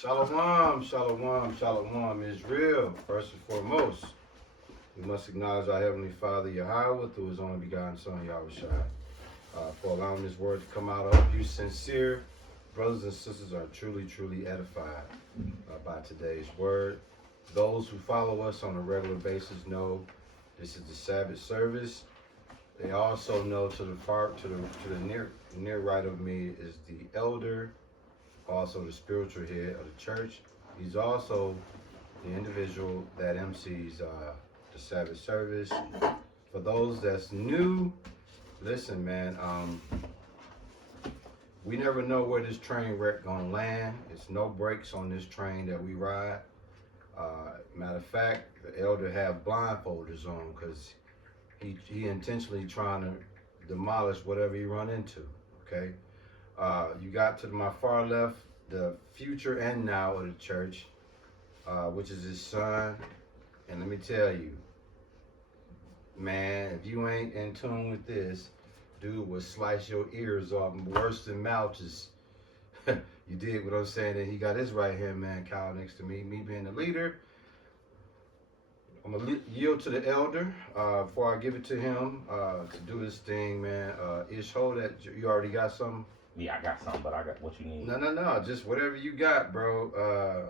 Shalom, shalom, shalom is real. First and foremost, we must acknowledge our Heavenly Father, Yahweh, through His only begotten Son, Yahweh for allowing this word to come out of you. Sincere brothers and sisters are truly, truly edified by today's word. Those who follow us on a regular basis know this is the Sabbath service. They also know to the near right of me is the elder, also the spiritual head of the church. He's also the individual that MCs the Sabbath service. For those that's new, listen, man. We never know where this train wreck gonna land. It's no brakes on this train that we ride. Matter of fact, the elder have blindfolders on because he intentionally trying to demolish whatever he run into. Okay. You got to my far left, the future and now of the church, which is his son. And let me tell you, man, if you ain't in tune with this, dude will slice your ears off worse than Malchus. You dig what I'm saying? And he got his right hand man, Kyle, next to me. Me being the leader, I'm going to yield to the elder before I give it to him to do this thing, man. Ish, hold that. You already got something? Yeah, I got something, but I got what you need. No. Just whatever you got, bro.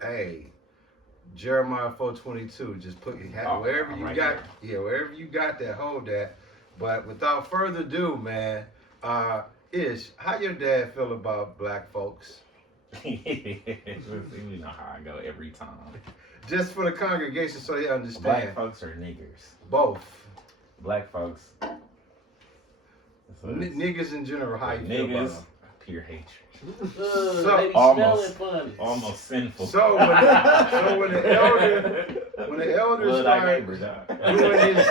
Hey, Jeremiah 4:22. Just put wherever you right got. here. Yeah, wherever you got that, hold that. But without further ado, man, Ish, how your dad feel about black folks? You know how I go every time. Just for the congregation so they understand. Black folks are niggers. Both. Black folks. Niggas in general, how you feel about Niggas, them? pure hatred. So- They be almost. smelling funny. Almost sinful. So when the elder Blood I started gave her, dog. doing his,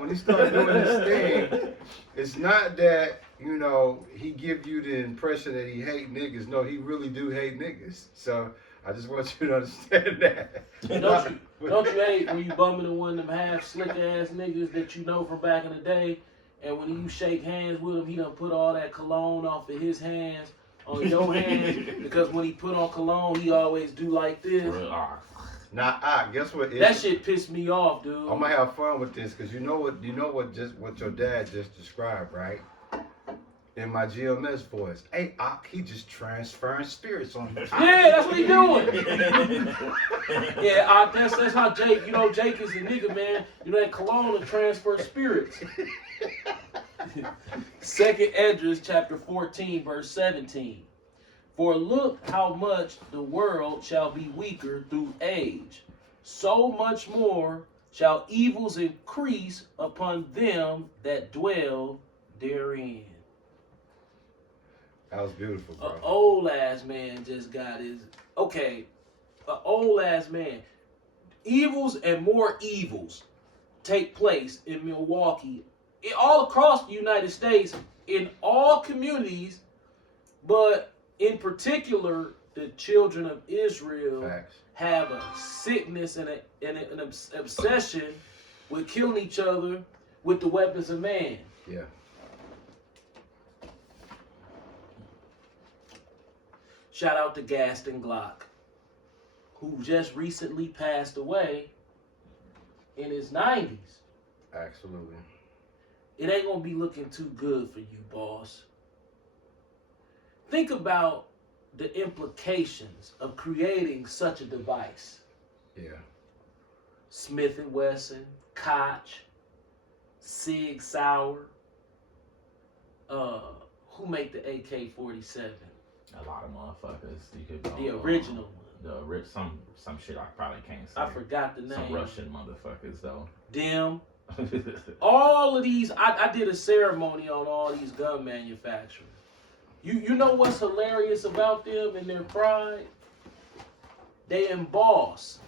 when he started doing his thing, it's not that, he give you the impression that he hate niggas. No, he really do hate niggas. So I just want you to understand that. Don't you hate when you bumping into one of them half slick ass niggas that you know from back in the day, and when you shake hands with him, he done put all that cologne off of his hands on your hands, because when he put on cologne, he always do like this. Now, guess what? That shit pissed me off, dude. I'm gonna have fun with this because you know what your dad just described, right? In my GMS voice, hey, he just transferring spirits on you. Yeah, that's what he doing. Yeah, that's how Jake. Jake is a nigga, man. That cologne to transfer spirits. Second Esdras chapter 14, verse 17. For look how much the world shall be weaker through age, so much more shall evils increase upon them that dwell therein. That was beautiful, bro. An old ass man just got his. Okay, an old ass man. Evils and more evils take place in Milwaukee, all across the United States, in all communities, but in particular, the children of Israel Facts. have a sickness and an obsession with killing each other with the weapons of man. Yeah. Shout out to Gaston Glock, who just recently passed away in his 90s. Absolutely. It ain't gonna be looking too good for you, boss. Think about the implications of creating such a device. Yeah. Smith & Wesson, Koch, Sig Sauer, who make the AK-47? A lot of motherfuckers. You could go, The original one. Some shit I probably can't say. I forgot the name. Some Russian motherfuckers though. Them. All of these, I did a ceremony on all these gun manufacturers. You know what's hilarious about them and their pride? They emboss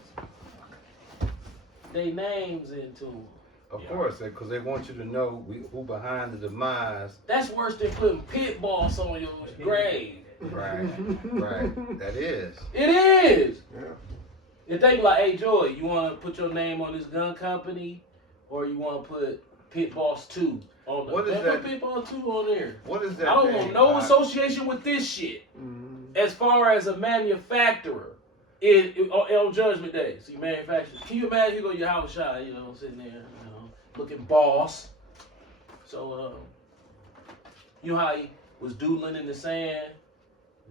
their names into them. Of course, because they want you to know who behind the demise. That's worse than putting pit boss on your grave. Right. That is. It is. Yeah. If they be like, hey, Joy, you want to put your name on this gun company, or you want to put Pit Boss 2 on the... What is that? Put Pit Boss 2 on there. What is that? I don't name? want no association with this shit. as far as a manufacturer, on Judgment Day, see manufacturers. Can you imagine you go to your house shot, sitting there, looking boss. So, you know how he was doodling in the sand?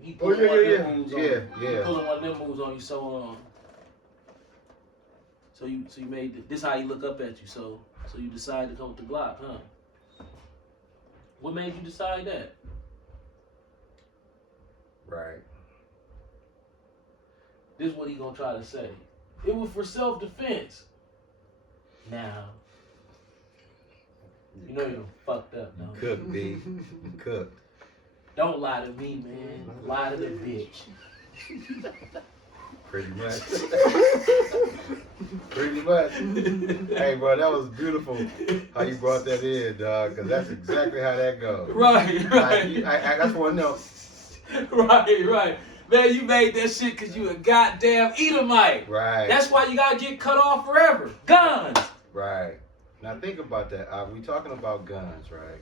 He pulling one of them moves on you. Yeah. Pulling one of them moves on you. So you made this how he look up at you. So you decided to come with the Glock, huh? What made you decide that? Right. This is what he gonna try to say. It was for self-defense. Now, you know you fucked up, no? Cooked, B. You cooked. Don't lie to me, man. Lie to the bitch. Pretty much. Pretty much. Hey, bro, that was beautiful how you brought that in, dog, because that's exactly how that goes. Right. That's one note. Right. Man, you made that shit because you a goddamn Edomite. Right. That's why you gotta get cut off forever. Guns. Right. Now think about that. We talking about guns, right?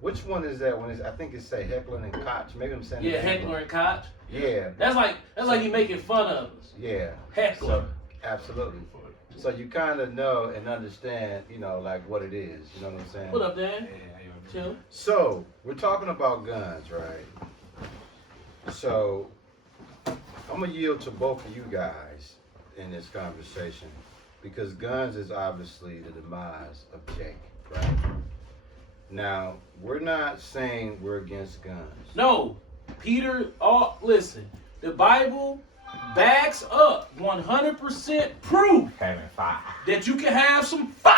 Which one is that one? I think it's say Heckler and Koch. Maybe I'm saying. Yeah, Heckler and Koch. Yeah. That's like you making fun of us. Yeah. Heckler. So, absolutely. So you kind of know and understand, like what it is. You know what I'm saying? What up, Dan? Chill. So we're talking about guns, right? So I'm gonna yield to both of you guys in this conversation because guns is obviously the demise of Jake, right? Now we're not saying we're against guns. No, Peter. Listen. The Bible backs up 100% proof Having fire. that you can have some fire.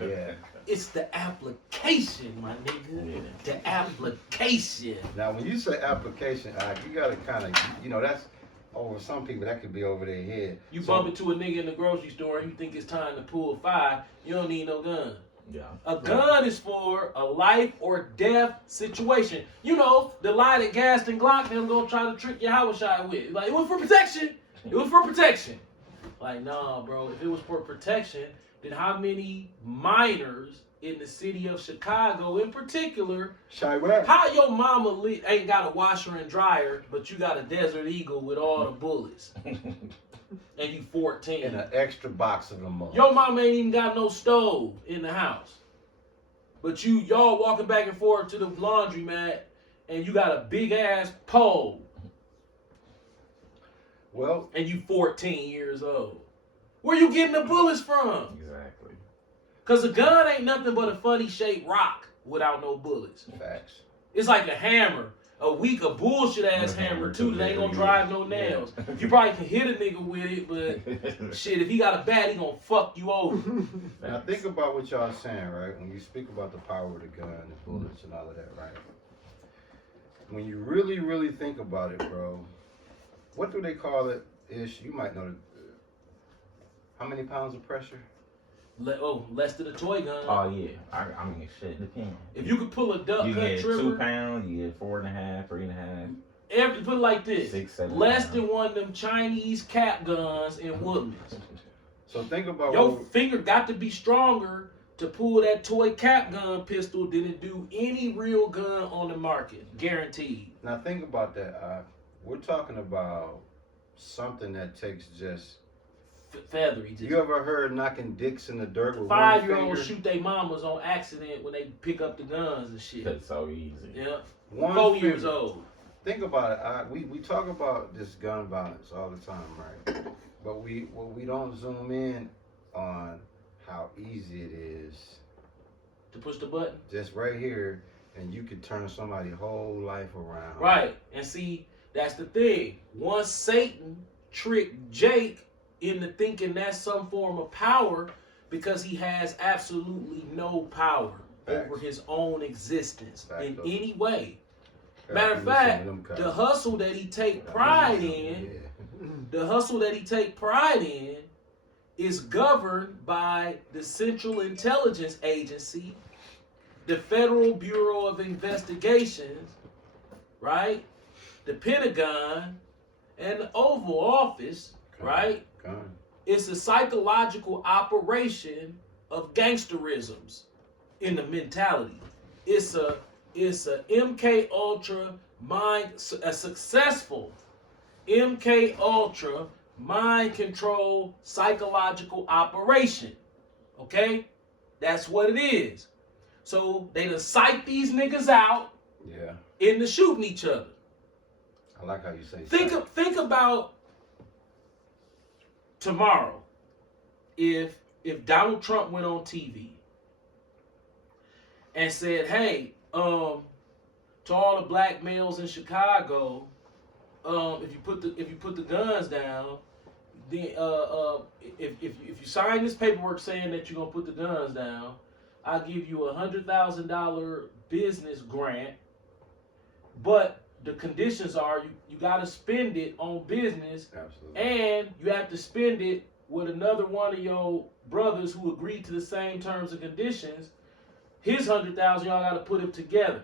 Yeah. It's the application, my nigga. Yeah. The application. Now when you say application, you gotta kind of, that's over some people that could be over their head. You So- bump into a nigga in the grocery store and you think it's time to pull fire, you don't need no gun. Yeah. A gun is for a life or death situation. The lie that Gaston Glock them gonna try to trick your house shot with. Like, it was for protection. It was for protection. Like, nah, bro. If it was for protection, then how many minors in the city of Chicago in particular, Chirac. how your mama ain't got a washer and dryer, but you got a Desert Eagle with all the bullets, and you 14. And an extra box of them. Your mama ain't even got no stove in the house. But y'all walking back and forth to the laundromat and you got a big ass pole. Well, And you 14 years old. Where you getting the bullets from? Exactly. Cause a gun ain't nothing but a funny shaped rock without no bullets. facts. It's like a hammer. A bullshit ass hammer too that ain't gonna drive no nails. You probably can hit a nigga with it, but shit, if he got a bat, he gonna fuck you over. Now think about what y'all saying, right? When you speak about the power of the gun, the bullets, and all of that, right? When you really, really think about it, bro, what do they call it? You might know. How many pounds of pressure? Less than a toy gun. Oh yeah. I mean shit depends. If you could pull a duck You hunt get trimmer, 2 pounds, you get 4.5, 3.5. put it like this: 6, 7 less pounds. than one of them Chinese cap guns in Woodlands. So think about Your finger got to be stronger to pull that toy cap gun pistol than it do any real gun on the market, guaranteed. Now think about that. We're talking about something that takes just. Feathery. Just You ever heard knocking dicks in the dirt with one 5-year-olds finger? shoot their mamas on accident when they pick up the guns and shit. That's so easy. Yeah. One 4 finger. years old. Think about it. We talk about this gun violence all the time, right? But we don't zoom in on how easy it is. To push the button. Just right here, and you could turn somebody's whole life around. Right. And see, that's the thing. Once Satan tricked Jake into thinking that's some form of power because he has absolutely no power Facts. over his own existence Facts, in though. any way. Gotta Matter of listen to fact, them the cats. hustle that he take pride in, is governed by the Central Intelligence Agency, the Federal Bureau of Investigations, right? The Pentagon, and the Oval Office, right? Gun. It's a psychological operation of gangsterisms in the mentality. It's a MK Ultra a successful MK Ultra mind control psychological operation. Okay? That's what it is. So they done psych these niggas out Yeah. into shooting each other. I like how you say Think about tomorrow if Donald Trump went on TV and said, "Hey, to all the black males in Chicago, if you put the guns down, then if you sign this paperwork saying that you're gonna put the guns down, I'll give you $100,000 business grant, but the conditions are you got to spend it on business, Absolutely. and you have to spend it with another one of your brothers who agreed to the same terms and conditions. His 100,000, y'all got to put it together.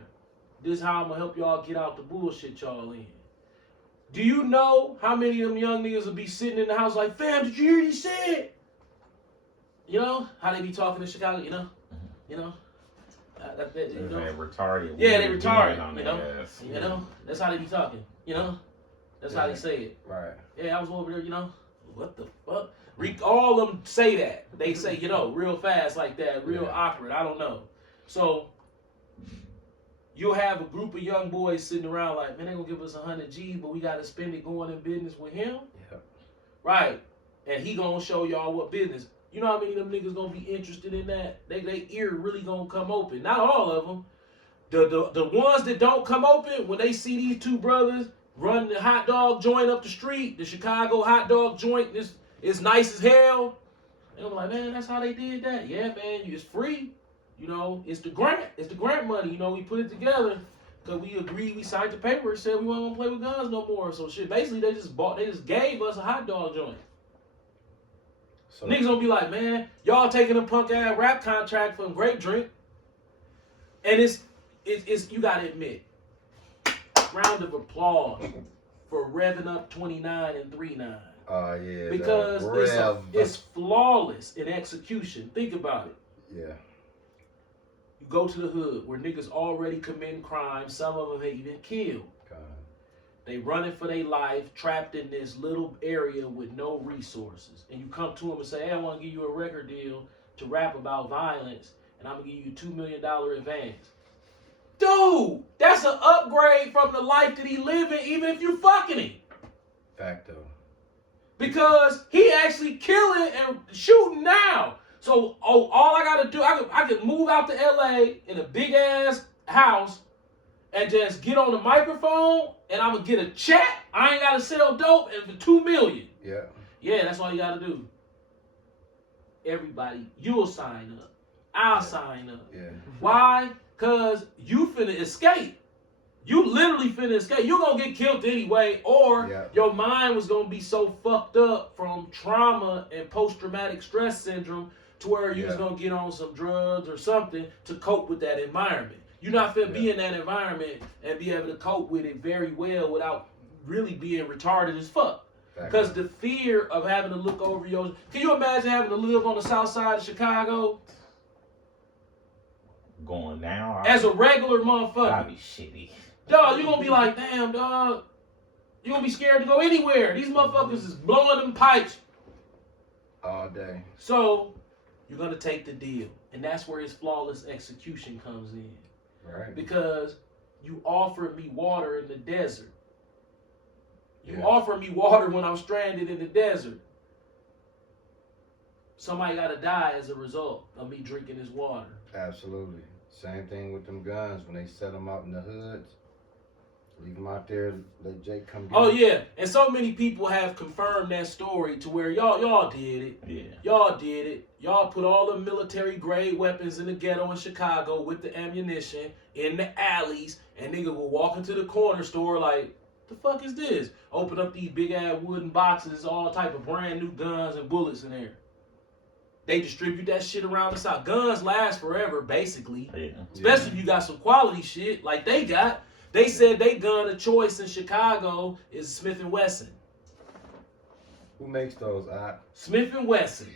This is how I'm gonna help y'all get out the bullshit y'all in." Do you know how many of them young niggas will be sitting in the house like, "Fam, did you hear what he said?" You know how they be talking in Chicago. You know. They're retarded. Yeah, they retarded, On you their know? ass. You know, that's how they be talking. You know, that's how they say it. Right. Yeah, I was over there. You know, what the fuck? All of them say that. They say, you know, real fast like that, real awkward. I don't know. So you'll have a group of young boys sitting around like, "Man, they gonna give us 100 G's, but we gotta spend it going in business with him." Yeah. Right. And he gonna show y'all what business. You know how many of them niggas gonna be interested in that? They ear really gonna come open. Not all of them. The ones that don't come open, when they see these two brothers run the hot dog joint up the street, the Chicago hot dog joint, this is nice as hell. They're gonna be like, "Man, that's how they did that." Yeah, man, it's free. You know, it's the grant. It's the grant money. You know, we put it together because we agreed, we signed the paper and said we weren't gonna play with guns no more. So shit, basically they just gave us a hot dog joint. So Niggas gonna be like, "Man, y'all taking a punk ass rap contract from Grape Drink," and it's you gotta admit, round of applause for revving up 29 and 39 yeah. because the it's flawless in execution. Think about it. Yeah. You go to the hood where niggas already committing crimes. Some of them they even killed. God. They running for their life, trapped in this little area with no resources. And you come to them and say, "Hey, I want to give you a record deal to rap about violence, and I'm going to give you $2 million advance." Dude, that's an upgrade from the life that he living, even if you fucking him. Facto. Because he actually killing and shooting now. So all I got to do, I could move out to LA in a big-ass house and just get on the microphone, and I'm gonna get a check. I ain't gotta sell dope, and for $2 million. Yeah. Yeah, that's all you gotta do. Everybody, you'll sign up. I'll sign up. Yeah. Why? Cause you finna escape. You literally finna escape. You're gonna get killed anyway, or your mind was gonna be so fucked up from trauma and post-traumatic stress syndrome to where you was gonna get on some drugs or something to cope with that environment. You're not finna be in that environment and be able to cope with it very well without really being retarded as fuck. Because the fear of having to look over your... Can you imagine having to live on the south side of Chicago? Going down? As a regular motherfucker. That'd be shitty. Dog, you're gonna be like, "Damn, dog. You're gonna be scared to go anywhere. These motherfuckers is blowing them pipes all day." So, you're gonna take the deal. And that's where his flawless execution comes in. Right. Because you offered me water in the desert. You offered me water when I'm stranded in the desert. Somebody got to die as a result of me drinking this water. Absolutely. Same thing with them guns. When they set them out in the hoods, leave them out there, let Jake come get Oh, them. yeah. And so many people have confirmed that story to where y'all did it. Yeah. Y'all did it. Y'all put all the military-grade weapons in the ghetto in Chicago with the ammunition in the alleys, and nigga will walk into the corner store like, "The fuck is this?" Open up these big-ass wooden boxes, all type of brand new guns and bullets in there. They distribute that shit around the South. Guns last forever, basically. Yeah. Especially if you got some quality shit like they got. They said they gun of choice in Chicago is Smith & Wesson. Who makes those? Smith & Wesson.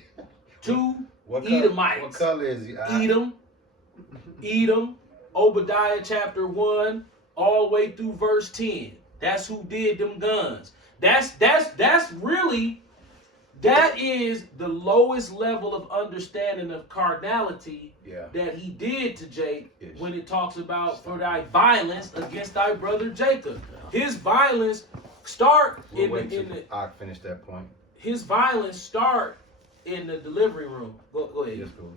Two What Edomites. What color is he? Edom. Obadiah chapter 1. all the way through verse 10. That's who did them guns. That's really, that is the lowest level of understanding of carnality Yeah. that he did to Jake Yes. when it talks about for thy violence against thy brother Jacob. His violence start We'll in wait the, till I finish that point. his violence start in the delivery room. Go ahead. Yes, cool.